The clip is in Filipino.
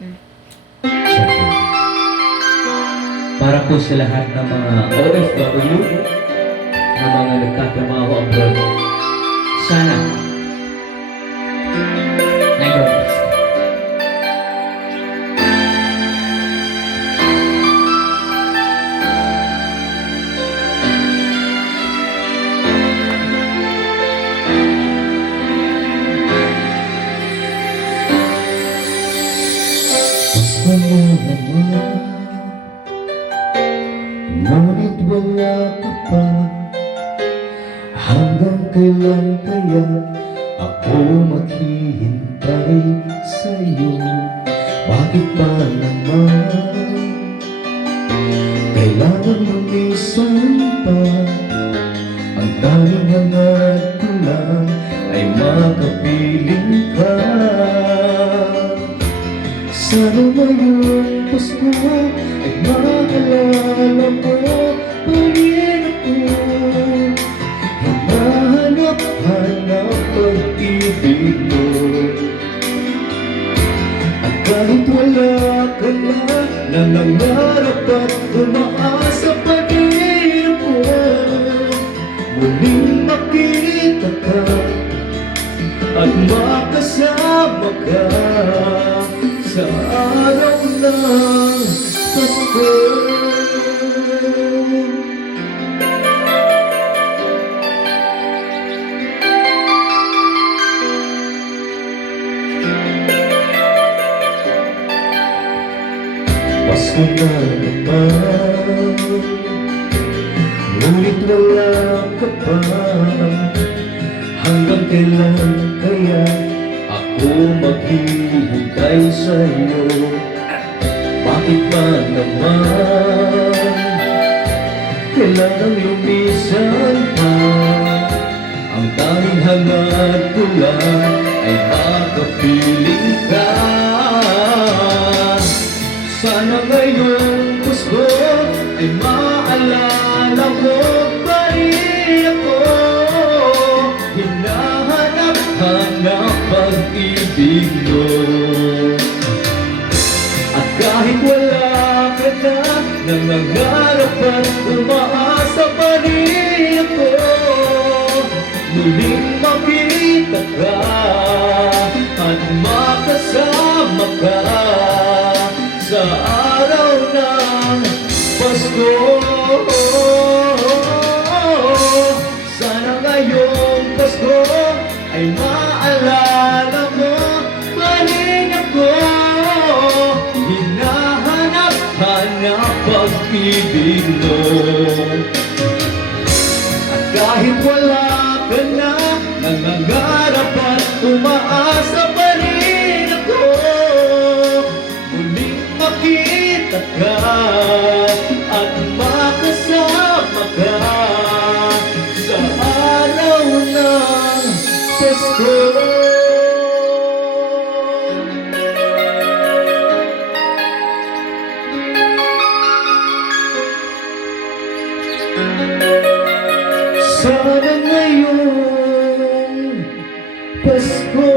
Check. Para po sa lahat ng mga OFW na mga nagtatrabaho abroad, sana ngayon gusto mo naman, ngunit wala ka pa. Hanggang kailan kaya ako maghihintay sa'yo? Bakit ba naman kailangan lumisan pa? Ang tanging hangat ko lang ay makapiling ka. Sana ngayong Pasko ay maalala mo pa rin ako. Hinahanap-hanap pag-ibig mo. At kahit wala ka na, nangangarap at umaasa pa rin ako. Muling makita ka at makasama ka sa araw ng Pasko. Pasko na naman, ngunit wala ka pa. Hanggang kailan kaya ako maghihintay sa'yo? Bakit ba naman kailangang lumisan pa? Ang tanging hangat ko lang ay makapiling ka. Sana ngayong Pasko ay maalala mo pa rin ako. Hinahanap-hanap pag-ibig mo. At kahit wala ka na, nangangarap at umaasa pa rin ako. Muling makita ka at makasama ka sa araw ng Pasko. Sana ngayong Pasko ay maalala mo pa rin ako. Hinahanap-hanap pag-ibig mo. At kahit wala ka na, nangangarap at umaasa pa rin ako. Muling makita ka at makasama ka sa araw ng Pasko. Sana ngayong Pasko